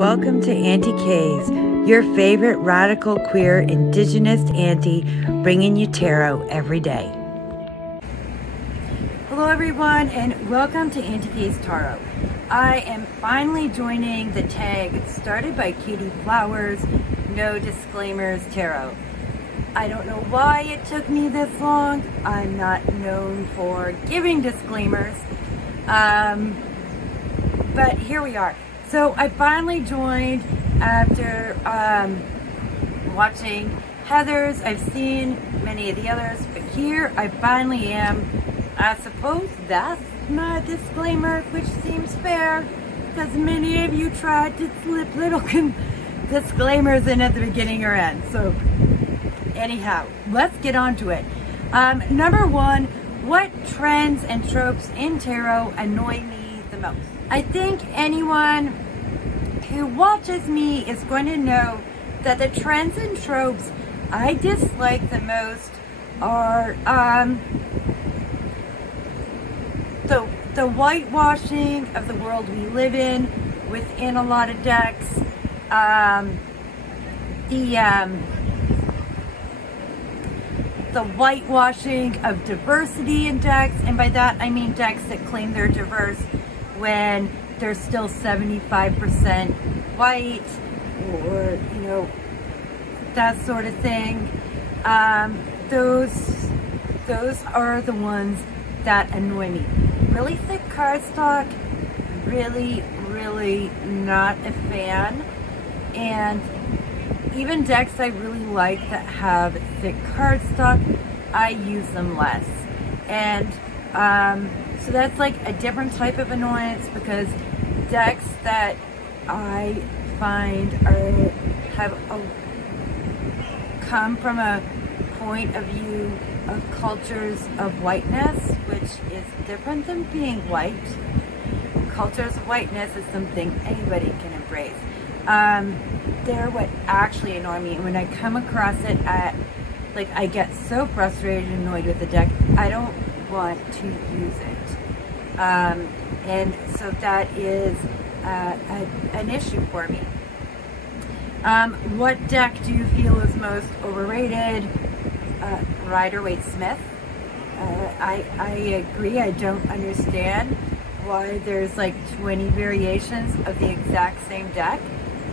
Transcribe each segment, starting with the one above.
Welcome to Aunty K's, your favorite radical queer indigenous auntie, bringing you tarot every day. Hello everyone, and welcome to Aunty K's Tarot. I am finally joining the tag started by Katie Flowers, No Disclaimers Tarot. I don't know why it took me this long. I'm not known for giving disclaimers, but here we are. So I finally joined after watching Heather's. I've seen many of the others, but here I finally am. I suppose that's my disclaimer, which seems fair, because many of you tried to slip little disclaimers in at the beginning or end. So anyhow, let's get on to it. Number one, what trends and tropes in tarot annoy me the most? I think anyone who watches me is going to know that the trends and tropes I dislike the most are the whitewashing of the world we live in within a lot of decks, the whitewashing of diversity in decks, and by that I mean decks that claim they're diverse when they're still 75% white, or you know, that sort of thing. Those are the ones that annoy me. Really thick cardstock, really not a fan. And even decks I really like that have thick cardstock, I use them less. And so that's like a different type of annoyance, because decks that I find come from a point of view of cultures of whiteness, which is different than being white. Cultures of whiteness is something anybody can embrace. They're what actually annoy me. And when I come across it I get so frustrated and annoyed with the deck, I don't want to use it. And so that is an issue for me. What deck do you feel is most overrated? Rider-Waite-Smith. I agree. I don't understand why there's like 20 variations of the exact same deck.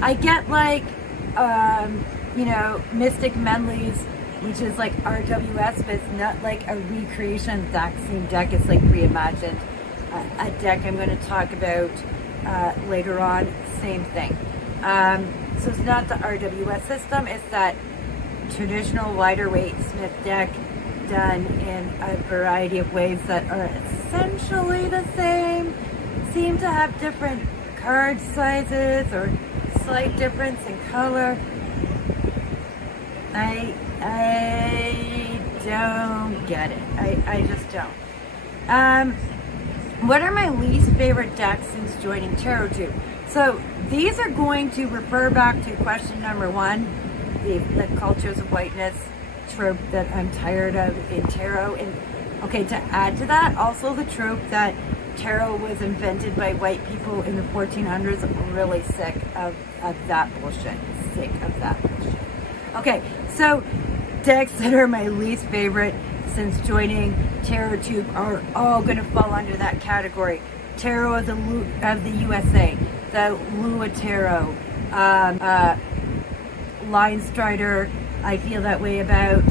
I get like, you know, Mystic Menleys, which is like RWS, but it's not like a recreation of that same deck. It's like reimagined. A deck I'm going to talk about later on, same thing. So it's not the RWS system, it's that traditional Rider-Waite-Smith deck done in a variety of ways that are essentially the same, seem to have different card sizes or slight difference in color. I don't get it. I just don't. What are my least favorite decks since joining TarotTube? So these are going to refer back to question number one, the cultures of whiteness trope that I'm tired of in tarot. And okay, to add to that, also the trope that tarot was invented by white people in the 1400s. I'm really sick of that bullshit. Sick of that bullshit. Okay, so decks that are my least favorite since joining TarotTube are all going to fall under that category. Tarot of the USA, the Lua Tarot, Line Strider, I feel that way about.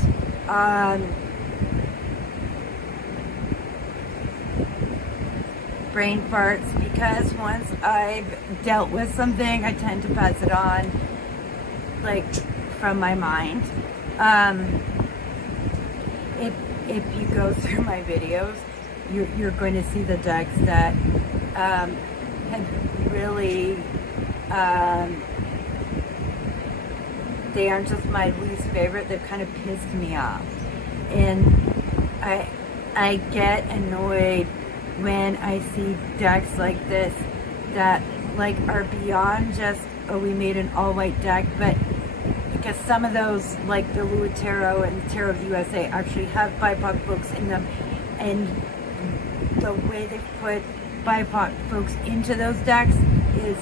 Brain farts, because once I've dealt with something, I tend to pass it on, like, from my mind. If you go through my videos, you're going to see the decks that have really, they aren't just my least favorite, they've kind of pissed me off. And I get annoyed when I see decks like this that like are beyond just, oh, we made an all-white deck, but because some of those, like the Lua Tarot and the Tarot of the USA, actually have BIPOC folks in them, and the way they put BIPOC folks into those decks is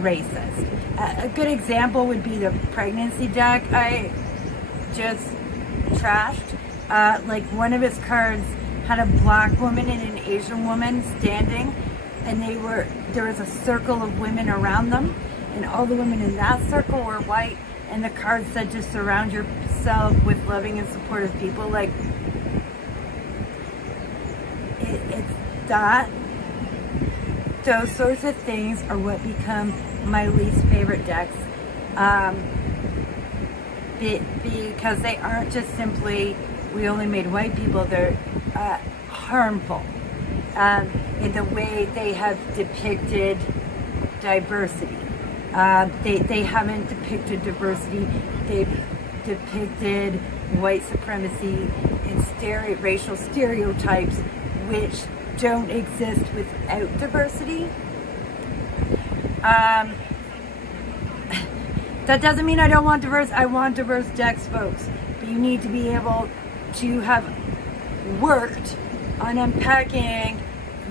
racist. A good example would be the pregnancy deck I just trashed. Like one of his cards had a black woman and an Asian woman standing, and there was a circle of women around them, and all the women in that circle were white, and the card said to surround yourself with loving and supportive people. Like, it's that. Those sorts of things are what become my least favorite decks, because they aren't just simply, we only made white people, they're harmful in the way they have depicted diversity. They haven't depicted diversity, they've depicted white supremacy and racial stereotypes which don't exist without diversity. That doesn't mean I don't want diverse. I want diverse decks, folks. But you need to be able to have worked on unpacking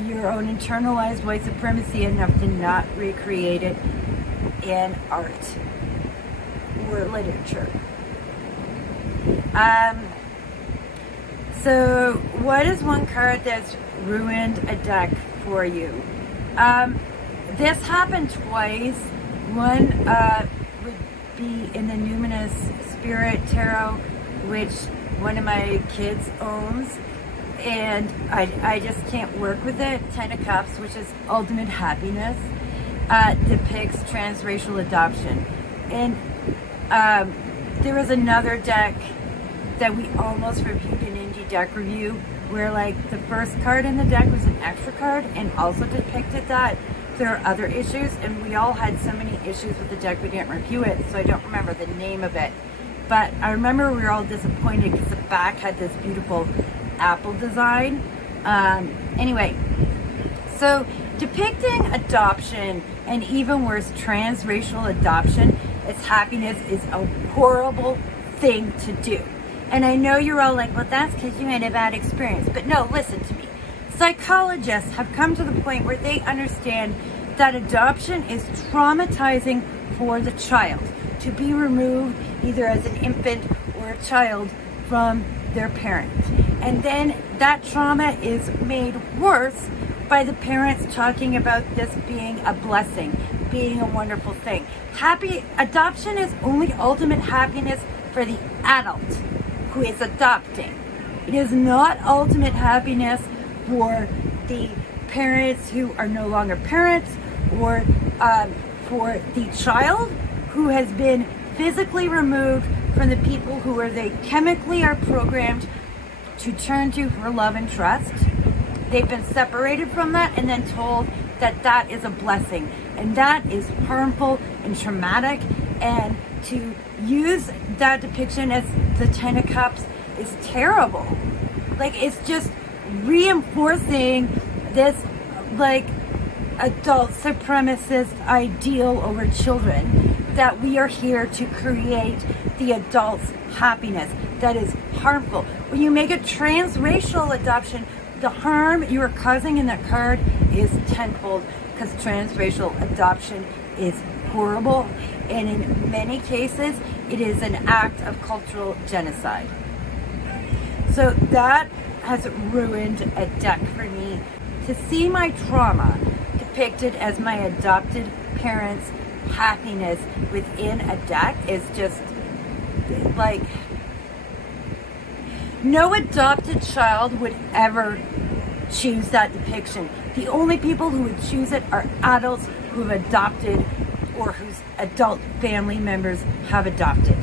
your own internalized white supremacy enough to not recreate it in art or literature. So what is one card that's ruined a deck for you? This happened twice. One would be in the Numinous Spirit Tarot, which one of my kids owns, and I just can't work with it. Ten of Cups, which is ultimate happiness, depicts transracial adoption. And there was another deck that we almost reviewed in Indie Deck Review, where like the first card in the deck was an extra card and also depicted that. There are other issues, and we all had so many issues with the deck we didn't review it, so I don't remember the name of it. But I remember we were all disappointed because the back had this beautiful apple design. Anyway, so depicting adoption, and even worse, transracial adoption as happiness, is a horrible thing to do. And I know you're all like, well, that's because you had a bad experience. But no, listen to me. Psychologists have come to the point where they understand that adoption is traumatizing for the child, to be removed either as an infant or a child from their parent. And then that trauma is made worse by the parents talking about this being a blessing, being a wonderful thing. Adoption is only ultimate happiness for the adult who is adopting. It is not ultimate happiness for the parents who are no longer parents, or for the child who has been physically removed from the people who they chemically are programmed to turn to for love and trust. They've been separated from that and then told that that is a blessing, and that is harmful and traumatic. And to use that depiction as the Ten of Cups is terrible. Like, it's just reinforcing this like adult supremacist ideal over children, that we are here to create the adult's happiness. That is harmful. When you make a transracial adoption, the harm you are causing in that card is tenfold, because transracial adoption is horrible, and in many cases it is an act of cultural genocide. So that has ruined a deck for me. To see my trauma depicted as my adopted parents' happiness within a deck is just like, no adopted child would ever choose that depiction. The only people who would choose it are adults who have adopted, or whose adult family members have adopted.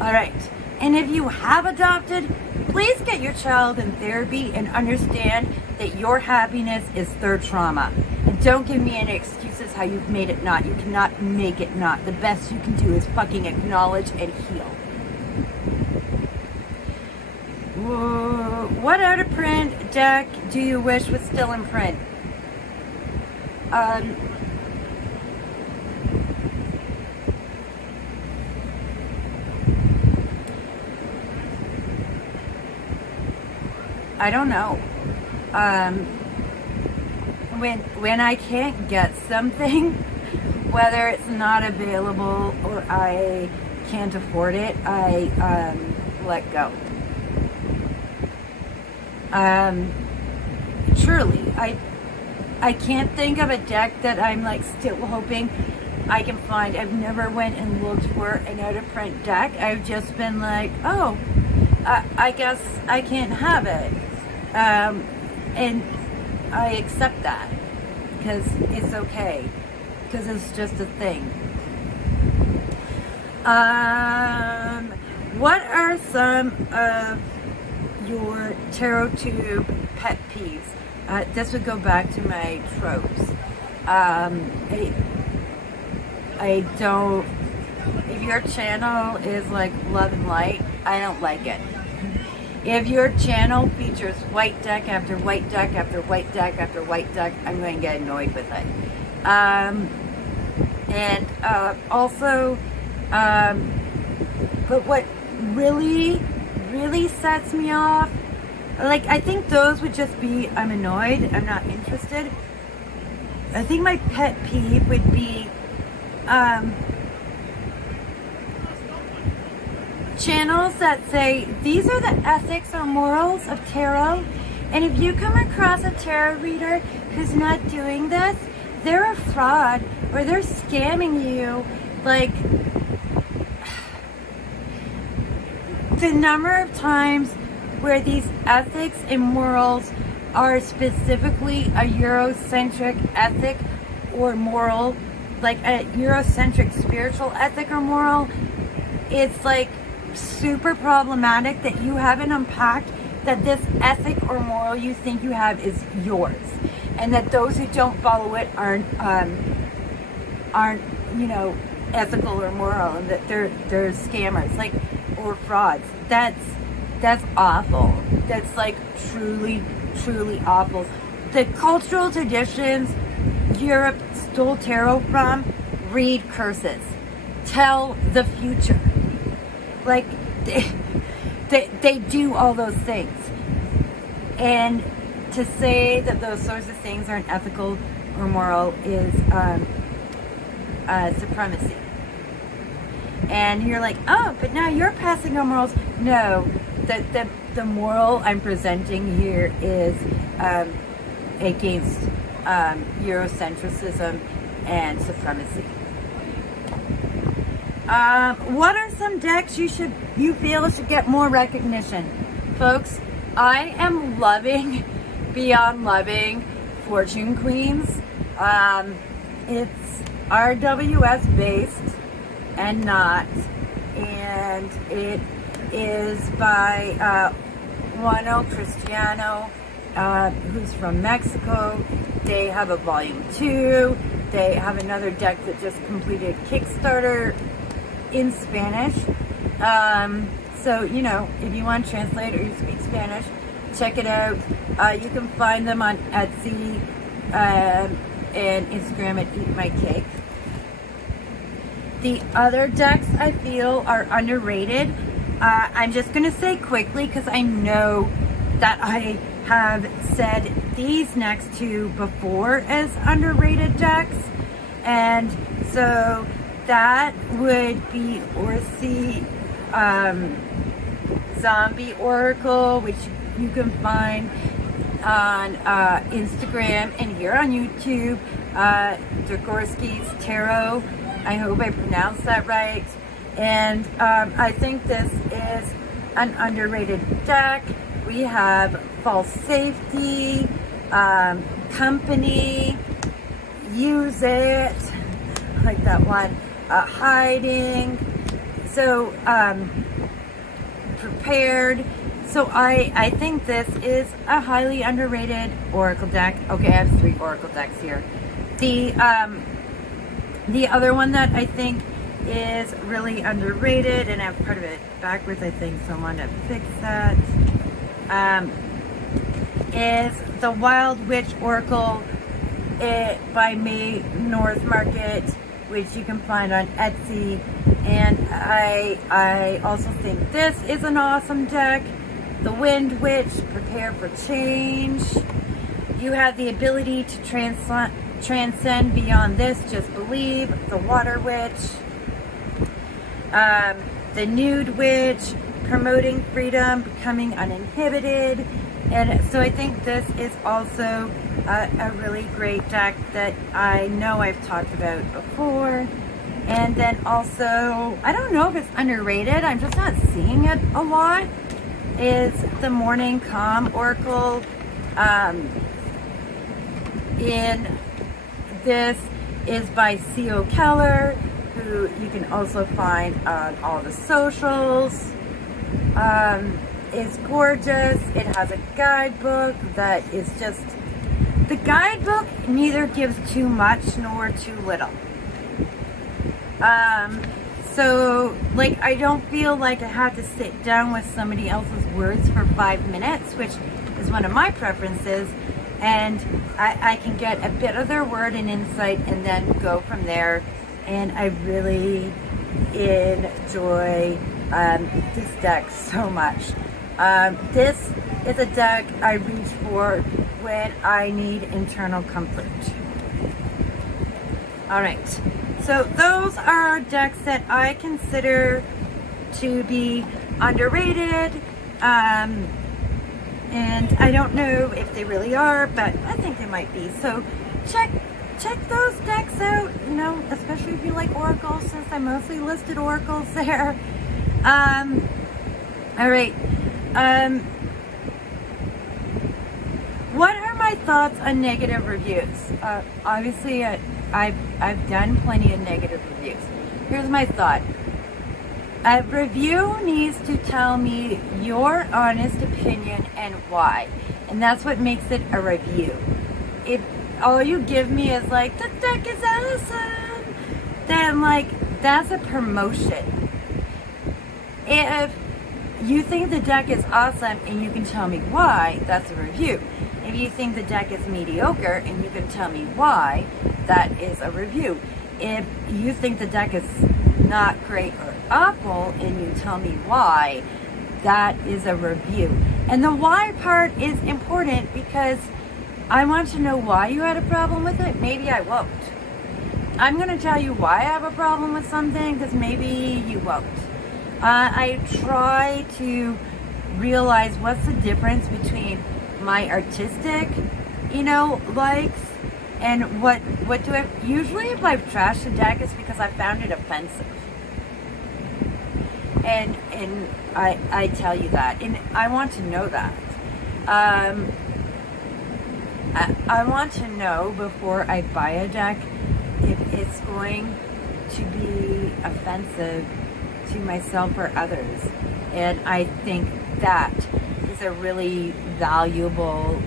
All right, and if you have adopted, please get your child in therapy and understand that your happiness is their trauma. And don't give me any excuses how you've made it not. You cannot make it not. The best you can do is fucking acknowledge and heal. Whoa. What out of print deck do you wish was still in print? I don't know. when I can't get something, whether it's not available or I can't afford it, I let go. Truly, I can't think of a deck that I'm like still hoping I can find. I've never went and looked for an out of print deck. I've just been like, oh, I guess I can't have it. And I accept that because it's okay, because it's just a thing. What are some of your tarot tube pet peeves? This would go back to my tropes. I don't, if your channel is like love and light, I don't like it. If your channel features white deck after white deck after white deck after white deck, I'm going to get annoyed with it. Also, but what really sets me off, like, I think those would just be, I'm annoyed, I'm not interested. I think my pet peeve would be channels that say, these are the ethics or morals of tarot, and if you come across a tarot reader who's not doing this, they're a fraud, or they're scamming you. Like, the number of times where these ethics and morals are specifically a Eurocentric ethic or moral, like a Eurocentric spiritual ethic or moral, it's like super problematic that you haven't unpacked that this ethic or moral you think you have is yours, and that those who don't follow it aren't you know, ethical or moral, and that they're scammers, like, or frauds. That's awful. That's like truly awful. The cultural traditions Europe stole tarot from: read curses, tell the future. Like, they do all those things. And to say that those sorts of things aren't ethical or moral is supremacy. And you're like, oh, but now you're passing on morals. No, the moral I'm presenting here is against Eurocentrism and supremacy. What are some decks you feel should get more recognition? Folks, I am loving, beyond loving, Fortune Queens. It's RWS based and not, and it is by Juano Cristiano, who's from Mexico. They have a volume 2. They have another deck that just completed Kickstarter in Spanish. So, you know, if you want to translate or you speak Spanish, check it out. You can find them on Etsy and Instagram at Eat My Cake. The other decks I feel are underrated. I'm just going to say quickly, because I know that I have said these next two before as underrated decks. And so that would be Orsi Zombie Oracle, which you can find on Instagram and here on YouTube. Dvorsky's Tarot. I hope I pronounced that right. And I think this is an underrated deck. We have False Safety, Company, Use It, like that one, Hiding, so Prepared. So I think this is a highly underrated Oracle deck. Okay, I have 3 Oracle decks here. The other one that I think is really underrated, and I have part of it backwards, I think, so I want to fix that, is the Wild Witch Oracle by May North Market, which you can find on Etsy. And I also think this is an awesome deck. The Wind Witch, Prepare for Change. You have the ability to transcend beyond this, just believe, the water witch, the nude witch, promoting freedom, becoming uninhibited. And so I think this is also a really great deck that I know I've talked about before. And then also, I don't know if it's underrated, I'm just not seeing it a lot, is the Morning Calm Oracle. This is by Theo Keller, who you can also find on all the socials. It's gorgeous. It has a guidebook that is just, the guidebook neither gives too much nor too little. So like, I don't feel like I have to sit down with somebody else's words for 5 minutes, which is one of my preferences, and I can get a bit of their word and insight and then go from there. And I really enjoy this deck so much. This is a deck I reach for when I need internal comfort. All right, so those are decks that I consider to be underrated, and I don't know if they really are, but I think they might be. So check those decks out, you know, especially if you like oracles, since I mostly listed oracles there. All right. What are my thoughts on negative reviews? Obviously, I've done plenty of negative reviews. Here's my thought. A review needs to tell me your honest opinion and why. And that's what makes it a review. If all you give me is like, the deck is awesome, then like, that's a promotion. If you think the deck is awesome and you can tell me why, that's a review. If you think the deck is mediocre and you can tell me why, that is a review. If you think the deck is not great or awful and you tell me why, that is a review. And the why part is important because I want to know why you had a problem with it. Maybe I won't. I'm going to tell you why I have a problem with something because maybe you won't. I try to realize what's the difference between my artistic, you know, likes and what do I, usually if I've trashed a deck it's because I found it offensive. And I tell you that, and I want to know that. I want to know before I buy a deck if it's going to be offensive to myself or others. And I think that is a really valuable,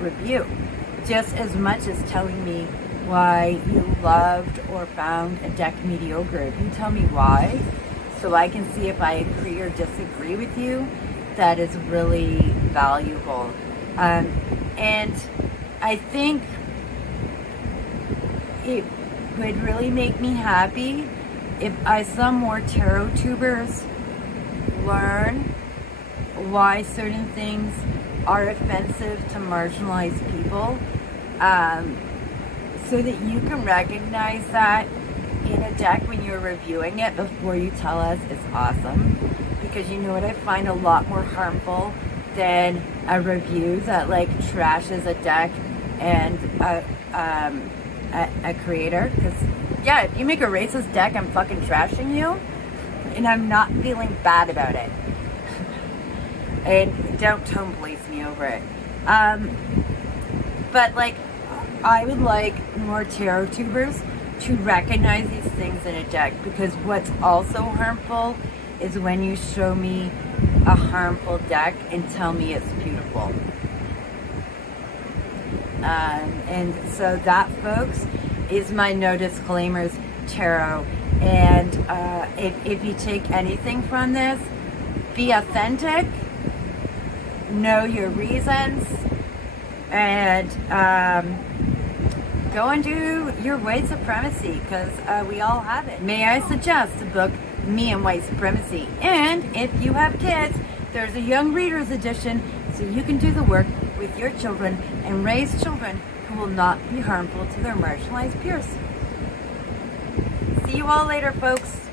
review. Just as much as telling me why you loved or found a deck mediocre. If you tell me why, so I can see if I agree or disagree with you, that is really valuable. And I think it would really make me happy if I saw more tarot tubers learn why certain things are offensive to marginalized people, so that you can recognize that in a deck when you're reviewing it before you tell us it's awesome. Because you know what I find a lot more harmful than a review that like trashes a deck and a creator. Because yeah, if you make a racist deck, I'm fucking trashing you, and I'm not feeling bad about it. And don't tone police me over it. But like, I would like more tarot tubers to recognize these things in a deck, because what's also harmful is when you show me a harmful deck and tell me it's beautiful. And so that, folks, is my no disclaimers tarot. And if you take anything from this, be authentic, know your reasons, and go and do your white supremacy, because we all have it. May I suggest the book Me and White Supremacy? And if you have kids, There's a young readers edition, so you can do the work with your children and raise children who will not be harmful to their marginalized peers. See you all later, folks.